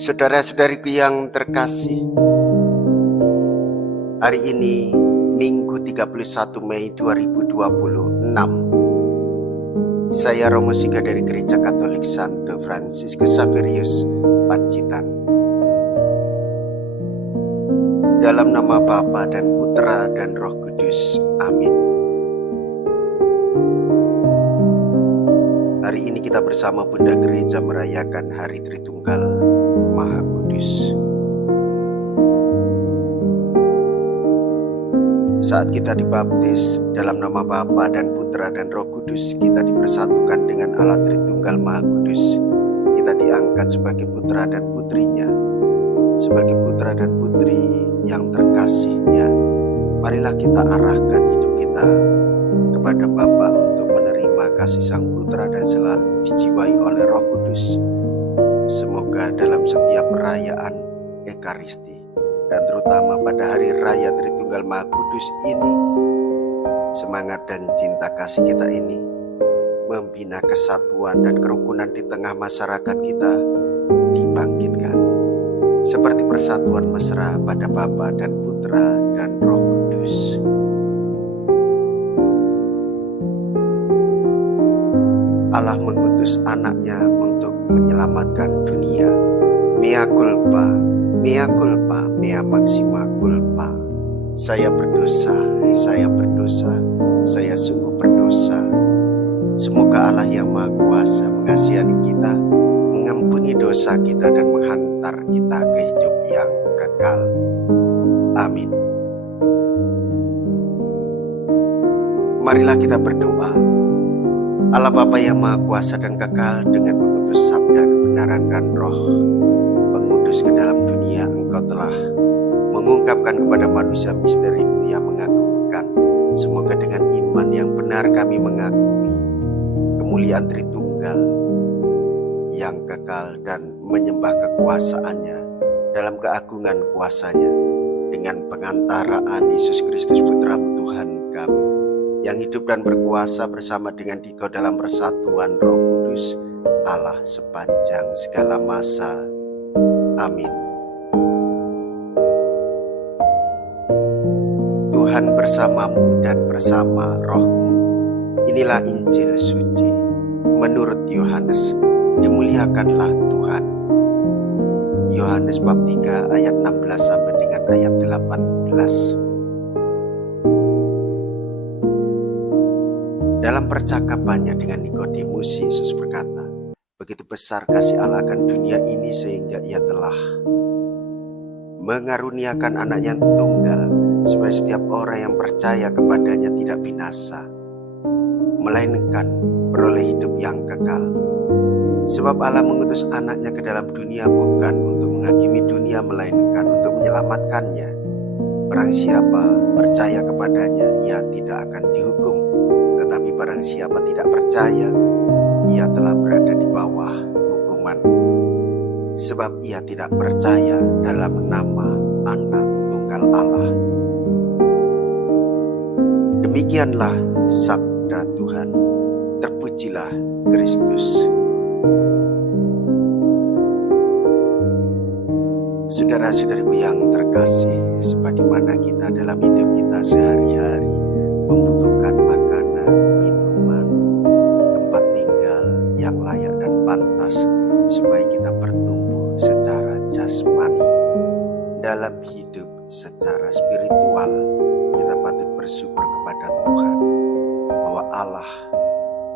Saudara-saudariku yang terkasih, hari ini Minggu 31 Mei 2026. Saya Romo Siga dari Gereja Katolik Santo Fransiskus Xaverius, Pacitan. Dalam nama Bapa dan Putra dan Roh Kudus. Amin. Hari ini kita bersama Bunda Gereja merayakan Hari Tritunggal Maha Kudus. Saat kita dibaptis dalam nama Bapa dan Putra dan Roh Kudus, kita dipersatukan dengan Allah Tritunggal Maha Kudus. Kita diangkat sebagai putra dan putrinya, sebagai putra dan putri yang terkasihnya. Marilah kita arahkan hidup kita kepada Bapa untuk menerima kasih Sang Putra dan selalu dijiwai oleh Roh Kudus. Semoga dalam setiap perayaan Ekaristi dan terutama pada hari raya Tritunggal Maha Kudus ini, semangat dan cinta kasih kita ini membina kesatuan dan kerukunan di tengah masyarakat kita dibangkitkan, seperti persatuan mesra pada Bapa dan Putra dan Roh Kudus. Allah mengutus anaknya untuk menyelamatkan dunia. Mea culpa, mea culpa, mea maxima culpa. Saya berdosa, saya berdosa, saya sungguh berdosa. Semoga Allah yang Maha Kuasa mengasihani kita, mengampuni dosa kita dan menghantar kita ke hidup yang kekal. Amin. Marilah kita berdoa. Allah Bapa yang Maha Kuasa dan kekal, dengan mengutus sabda kebenaran dan roh pengudus ke dalam dunia, Engkau telah mengungkapkan kepada manusia misteri-Mu yang mengagumkan. Semoga dengan iman yang benar kami mengakui kemuliaan Tritunggal yang kekal dan menyembah kekuasaannya dalam keagungan kuasanya dengan pengantaraan Yesus Kristus Putra-Mu Tuhan kami, yang hidup dan berkuasa bersama dengan Dikau dalam persatuan Roh Kudus Allah sepanjang segala masa. Amin. Tuhan bersamamu dan bersama rohmu. Inilah Injil suci menurut Yohanes. Dimuliakanlah Tuhan. Yohanes bab 3 ayat 16 sampai dengan ayat 18. Dalam percakapannya dengan Nikodemus, Yesus berkata, begitu besar kasih Allah akan dunia ini sehingga Ia telah mengaruniakan anaknya yang tunggal, supaya setiap orang yang percaya kepadanya tidak binasa, melainkan beroleh hidup yang kekal. Sebab Allah mengutus anaknya ke dalam dunia bukan untuk menghakimi dunia, melainkan untuk menyelamatkannya. Barang siapa percaya kepadanya, ia tidak akan dihukum. Tetapi barang siapa tidak percaya, ia telah berada di bawah hukuman, sebab ia tidak percaya dalam nama Anak Tunggal Allah. Demikianlah sabda Tuhan. Terpujilah Kristus. Saudara-saudariku yang terkasih, sebagaimana kita dalam hidup kita sehari-hari membutuhkan makanan, minuman, tempat tinggal yang layak dan pantas supaya kita bertumbuh secara jasmani. Dalam hidup secara spiritual, kita patut bersyukur kepada Tuhan bahwa Allah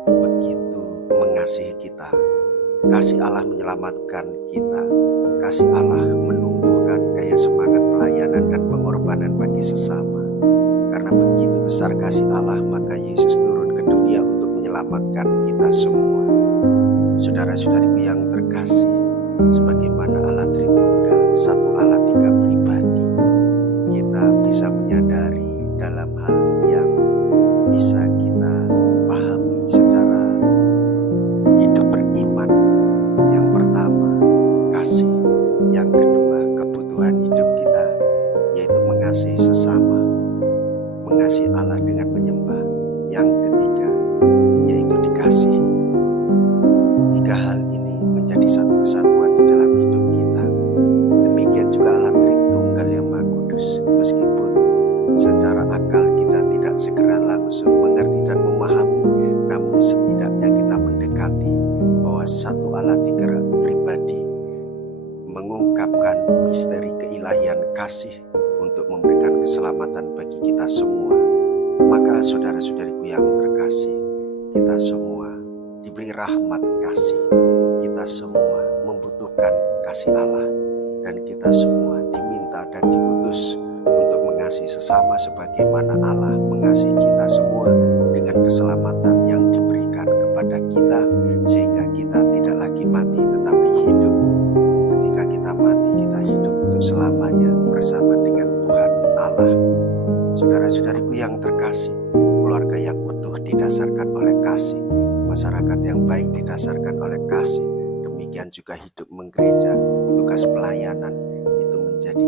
begitu mengasihi kita. Kasih Allah menyelamatkan kita. Kasih Allah menumbuhkan daya semangat pelayanan dan pengorbanan bagi sesama. Karena begitu besar kasih Allah, maka Yesus turun ke dunia untuk menyelamatkan kita semua. Saudara-saudariku yang terkasih, sebagaimana Allah Tritunggal, satu Allah tiga pribadi, kita bisa menyadari dalam hal yang bisa kita pahami secara hidup beriman. Yang pertama, kasih. Yang kedua, kebutuhan hidup kita, yaitu mengasihi sesama, mengasihi Allah dengan menyembah. Yang ketiga, yaitu dikasihi. Tiga hal ini menjadi satu kesatuan di dalam hidup kita. terkasih untuk memberikan keselamatan bagi kita semua. Maka saudara-saudariku yang terkasih, kita semua diberi rahmat kasih. Kita semua membutuhkan kasih Allah, dan kita semua diminta dan diutus untuk mengasihi sesama sebagaimana Allah mengasihi kita semua dengan keselamatan yang diberikan kepada kita, sehingga kita tidak lagi mati tetapi hidup. Ketika kita mati, kita hidup untuk selamanya bersama dengan Tuhan Allah. Saudara-saudariku yang terkasih, keluarga yang utuh didasarkan oleh kasih, masyarakat yang baik didasarkan oleh kasih, demikian juga hidup menggereja, tugas pelayanan itu menjadi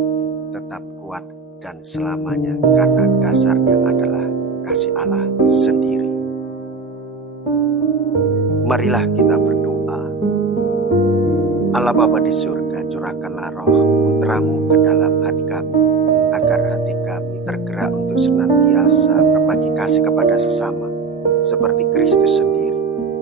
tetap kuat dan selamanya karena dasarnya adalah kasih Allah sendiri. Marilah kita berdoa. Allah Bapa di surga, curahkanlah roh Putramu ke dalam hati kami, agar hati kami tergerak untuk senantiasa berbagi kasih kepada sesama, seperti Kristus sendiri.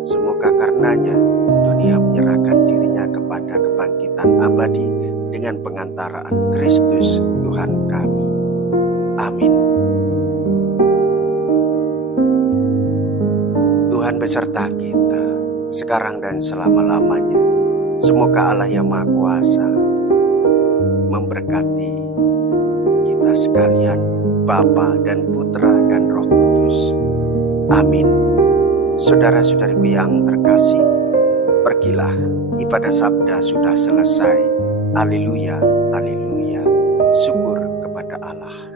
Semoga karenanya dunia menyerahkan dirinya kepada kebangkitan abadi dengan pengantaraan Kristus Tuhan kami. Amin. Tuhan beserta kita, sekarang dan selama-lamanya. Semoga Allah yang Maha Kuasa memberkati kita sekalian, Bapa dan Putra dan Roh Kudus. Amin. Saudara-saudariku yang terkasih, pergilah, ibadah sabda sudah selesai. Haleluya, haleluya, syukur kepada Allah.